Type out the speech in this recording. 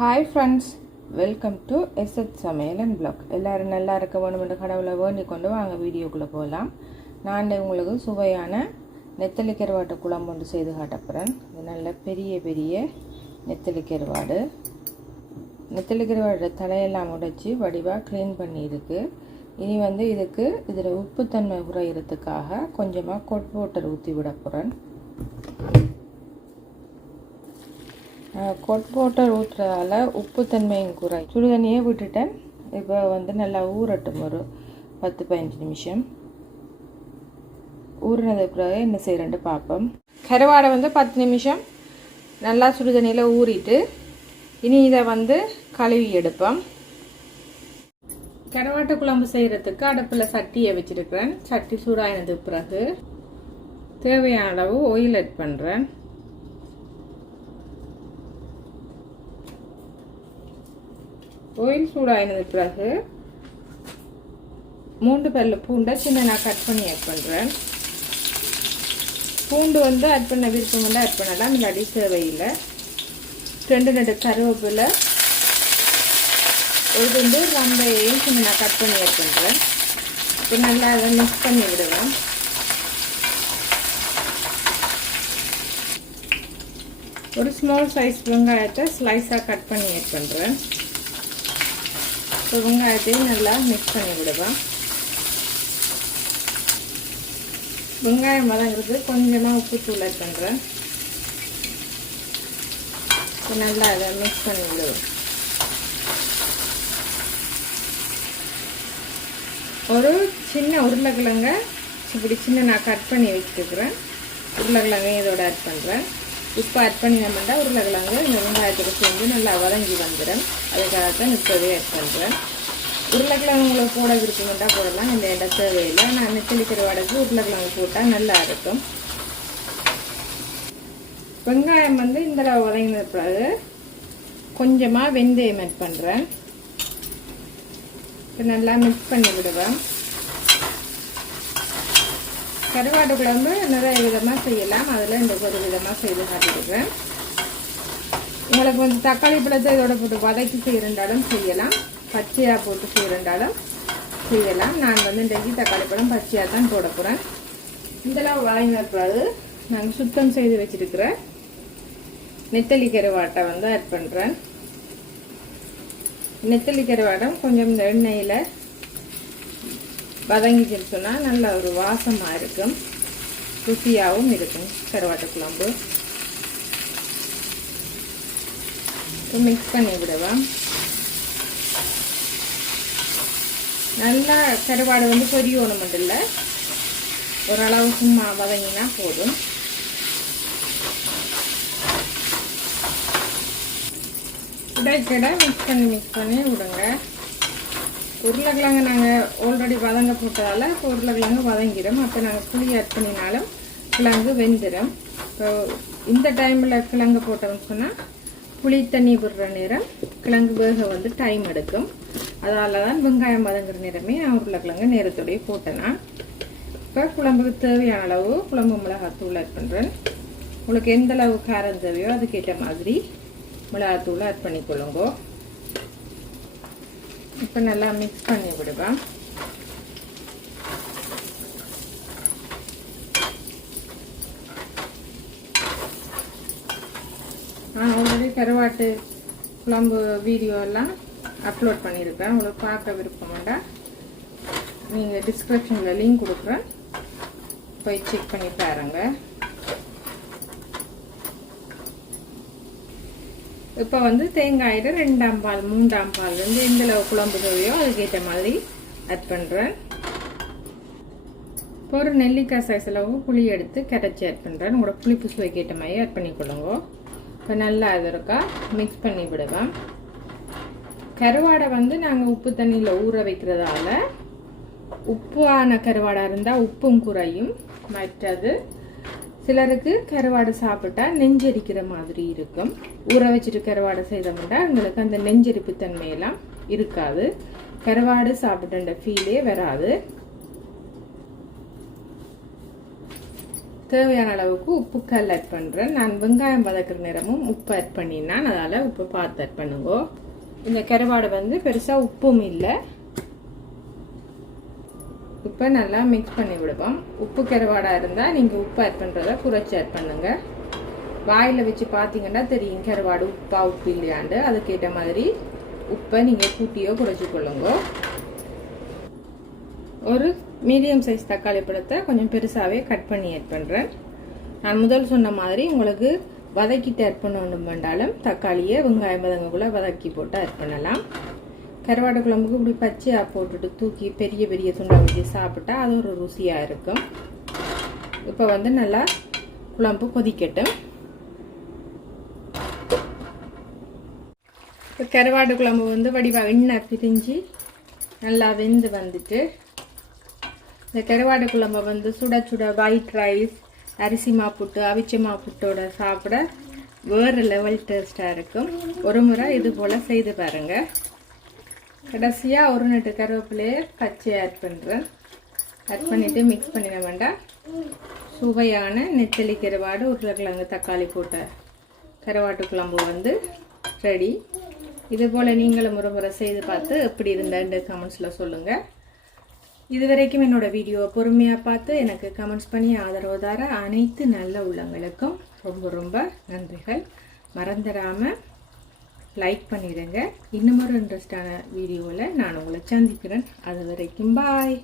Hi friends welcome to SH சமையல் and blog எல்லோரும் நல்லா இருக்க வேணுமென்று கடவுளை வேண்டி கொண்டு வாங்க வீடியோக்குள்ளே போகலாம் நான் உங்களுக்கு சுவையான நெத்தலி கருவாட்டு குழம்பு ஒன்று செய்து காட்டப்போகிறேன் இது நல்ல பெரிய பெரிய நெத்தலி கருவாடு. நெத்தலி கருவாடு தலையெல்லாம் உடைச்சி வடிவாக க்ளீன் பண்ணியிருக்கு. இனி வந்து இதுக்கு இதில் உப்புத்தன்மை குறையிறதுக்காக கொஞ்சமாக கொட் வாட்டர் ஊற்றி விட போகிறேன் கொட் வாட்டர் ஊற்றுறதால உப்புத்தன்மையும் குறை. சுடுதண்ணியே விட்டுட்டேன். இப்போ வந்து நல்லா ஊறட்டும். ஒரு பத்து பதினஞ்சு நிமிஷம். ஊறினது பிறகு என்ன செய்கிறேன்ட்டு பார்ப்போம். கருவாடை வந்து பத்து நிமிஷம். நல்லா சுடுதண்ணியில் ஊறிட்டு இனி இதை வந்து கழுவி எடுப்போம். கரவாட்டு குழம்பு செய்கிறதுக்கு அடுப்பில் சட்டியை வச்சுருக்கிறேன். சட்டி சூடாயினது பிறகு தேவையான அளவு ஒயில் ஆட் பண்ணுறேன் ஆயில் சூடாகினது பிறகு மூன்று பல்லு பூண்டை சின்ன நான் கட் பண்ணி ஆட் பண்ணுறேன் பூண்டு வந்து ஆட் பண்ண விருப்பம் வந்து ஆட் பண்ணலாம் இல்லாட்டி தேவையில்லை ரெண்டு ரெண்டு கருவேப்பிலை ஒரு ரெண்டு ரம்பையையும் சின்ன நான் கட் பண்ணி ஆட் பண்ணுறேன் இப்போ நல்லா அதை மிக்ஸ் பண்ணி விடுவேன் ஒரு ஸ்மால் சைஸ் வெங்காயத்தை ஸ்லைஸாக கட் பண்ணி ஆட் பண்ணுறேன் இப்போ வெங்காயத்தையும் நல்லா மிக்ஸ் பண்ணி விடுவோம் வெங்காயம் வதங்குறது கொஞ்சமாக உப்பு தூளை பண்ணுறேன் நல்லா அதை மிக்ஸ் பண்ணி விடுவோம் ஒரு சின்ன உருளைக்கிழங்க இப்படி சின்ன நான் கட் பண்ணி வச்சுருக்குறேன். உருளைக்கிழங்கையும் இதோட ஆட் பண்ணுறேன் உப்பு ஆட் பண்ணி உருளைக்கிழங்கு இந்த வெங்காயத்துக்கு சேர்ந்து நல்லா வதங்கி வந்துடும் அதுக்காக தான் இப்போவே ஆட் பண்ணுறேன் உருளைக்கிழங்கு உங்களுக்கு போட விருப்பமெண்டா போடலாம் இந்த இடம் தேவையில்லை நான் நெத்தளிக்கிற வடக்கு உருளைக்கிழங்கு போட்டால் நல்லா இருக்கும். வெங்காயம் வந்து இந்த அளவு வதங்கின பிறகு கொஞ்சமாக வெந்தயம் ஆட் பண்ணுறேன் இப்போ நல்லா மிக்ஸ் பண்ணி விடுவேன். கருவாடு குழம்பு நிறைய விதமாக செய்யலாம். அதில் இந்த ஒரு விதமாக செய்து காட்டிடுறேன். உங்களுக்கு வந்து தக்காளி பழத்தை இதோட போட்டு வதக்கி செய்கிறண்டாலும் செய்யலாம். பச்சையாக போட்டு செய்கிறண்டாலும் செய்யலாம். நான் வந்து இன்றைக்கு தக்காளி பழம் பச்சையாக தான் போட போகிறேன் இதெல்லாம் வதங்கின நாங்கள் சுத்தம் செய்து வச்சுருக்கிற நெத்தலி கருவாட்டை வந்து ஆட் பண்ணுறேன் நெத்தலி கருவாடம் கொஞ்சம் இந்த எண்ணெயில் வதங்கிச்சுன்னு சொன்னால் நல்ல ஒரு வாசமாக இருக்கும். ருசியாகவும் இருக்கும். கருவாட்டு குழம்பு. மிக்ஸ் பண்ணி விடுவேன் நல்லா கருவாடு வந்து பொரியணும் இல்லை. ஓரளவு சும்மா வதங்கினா போதும். இடைக்கிட மிக்ஸ் பண்ணி மிக்ஸ் பண்ணி விடுங்க. உருளைக்கிழங்கு நாங்கள் ஆல்ரெடி வதங்க போட்டதால் இப்போ உருளைக்கிழங்கு வதங்கிடும். அப்போ நாங்கள் புளி ஆட் பண்ணினாலும் கிழங்கு வெந்துடும் இப்போ இந்த டைமில் கிழங்கு போட்டோம்னு சொன்னால் புளி தண்ணி விடுற நேரம் கிழங்கு வேக வந்து டைம் எடுக்கும். அதால் தான் வெங்காயம் வதங்குற நேரமே நான் உருளைக்கிழங்கு நேரத்தோடய போட்டேன்னா இப்போ குழம்புக்கு தேவையான அளவு குழம்பு மிளகாத்தூள் ஆட் பண்ணுறேன் உங்களுக்கு எந்த அளவு காரம் தேவையோ அதுக்கேற்ற மாதிரி மிளகாத்தூள் ஆட் பண்ணிக்கொள்ளுங்கோ. இப்போ நல்லா மிக்ஸ் பண்ணி விடுவேன் நான் ஆல்ரெடி கருவாட்டு குழம்பு வீடியோ எல்லாம் அப்லோட் பண்ணியிருக்கேன். உங்களுக்கு பார்க்க விருப்பமாண்டா நீங்கள் டிஸ்கிரிப்ஷனில் லிங்க் கொடுக்குறேன். போய் செக் பண்ணி பாருங்கள் இப்போ வந்து தேங்காயில் ரெண்டாம் பால் மூன்றாம் பால் வந்து எந்த அளவு குழம்பு தேவையோ அதுக்கேற்ற மாதிரி ஆட் பண்ணுறேன் இப்போ ஒரு நெல்லிக்காய் சைஸ் அளவு புளி எடுத்து கரைச்சி ஆட் பண்ணுறேன் உங்களோட புளிப்பு சுவைக்கு ஏற்ற மாதிரி ஆட் பண்ணிக்கொள்ளுங்க இப்போ நல்லா அது இருக்கா? மிக்ஸ் பண்ணி விடுவேன் கருவாடை வந்து நாங்கள் உப்பு தண்ணியில் ஊற வைக்கிறதால உப்பான கருவாடாக இருந்தால் உப்பும் குறையும். மற்றது சிலருக்கு கருவாடு சாப்பிட்டா நெஞ்சரிக்கிற மாதிரி இருக்கும். ஊற வச்சுட்டு கருவாடை செய்தோம்னா எங்களுக்கு அந்த நெஞ்சரிப்பு தன்மையெல்லாம் இருக்காது. கருவாடு சாப்பிட்டுன்ற ஃபீலே வராது. தேவையான அளவுக்கு உப்பு கல் ஆட் பண்ணுறேன் நான் வெங்காயம் வதக்கிற நேரமும் உப்பு ஆட் பண்ணினான் அதால் உப்பு பார்த்து ஆட் பண்ணுங்க. இந்த கருவாடு வந்து பெருசாக உப்பும் இல்லை. இப்போ நல்லா மிக்ஸ் பண்ணி விடுவோம். உப்பு கருவாடாக இருந்தால் நீங்கள் உப்பு ஆட் பண்ணுறத குறைச்சி ஆட் பண்ணுங்கள் வாயில் வச்சு பார்த்தீங்கன்னா தெரியும் கருவாடு உப்பா உப்பு இல்லையாண்டு. அதுக்கேற்ற மாதிரி உப்பை நீங்கள் கூட்டியோ குறைச்சி கொள்ளுங்க. ஒரு மீடியம் சைஸ் தக்காளி பழத்தை கொஞ்சம் பெருசாகவே கட் பண்ணி ஆட் பண்ணுறேன் நான் முதல் சொன்ன மாதிரி உங்களுக்கு வதக்கிட்டு ஆட் பண்ண வேண்டும் வேண்டாலும் தக்காளியை வெங்காயம் வதங்கக்குள்ளே வதக்கி போட்டு ஆட் பண்ணலாம். கருவாடு குழம்புக்கு இப்படி பச்சையாக போட்டுட்டு தூக்கி பெரிய பெரிய துண்டை வச்சு சாப்பிட்டா அது ஒரு ருசியாக இருக்கும். இப்போ வந்து நல்லா குழம்பு கொதிக்கட்டும். இப்போ கருவாடு குழம்பு வந்து வடிவாக எண்ணெய் பிரிஞ்சு நல்லா வெந்து வந்துட்டு இந்த கருவாடு குழம்பை வந்து சுட சுட ஒயிட் ரைஸ் அரிசி மாப்புட்டு அவிச்ச மாப்புட்டோட சாப்பிட வேறு லெவல் டேஸ்ட்டாக இருக்கும். ஒரு முறை இது போல் செய்து பாருங்கள் கடைசியாக ஒரு நட்டு கருவேப்பிலையை பச்சையாக ஆட் பண்ணுறேன் ஆட் பண்ணிவிட்டு மிக்ஸ் பண்ணிட வேண்டாம். சுவையான நெத்தலி கருவாடு உருளைக்கிழங்கு தக்காளி போட்ட கருவாட்டு குழம்பு வந்து ரெடி இது போல் நீங்களும் ஒரு முறை செய்து பார்த்து எப்படி இருந்தேன்னு கமெண்ட்ஸில் சொல்லுங்கள் இது வரைக்கும் என்னோடய வீடியோவை பொறுமையாக பார்த்து எனக்கு கமெண்ட்ஸ் பண்ணி ஆதரவு தர அனைத்து நல்ல உள்ளங்களுக்கும் ரொம்ப ரொம்ப நன்றிகள். மறந்துடாமல் லைக் பண்ணிடுங்க. இன்னும் ஒரு இன்ட்ரெஸ்டான வீடியோவில் நான் உங்களை சந்திக்கிறேன். அது வரைக்கும் பாய்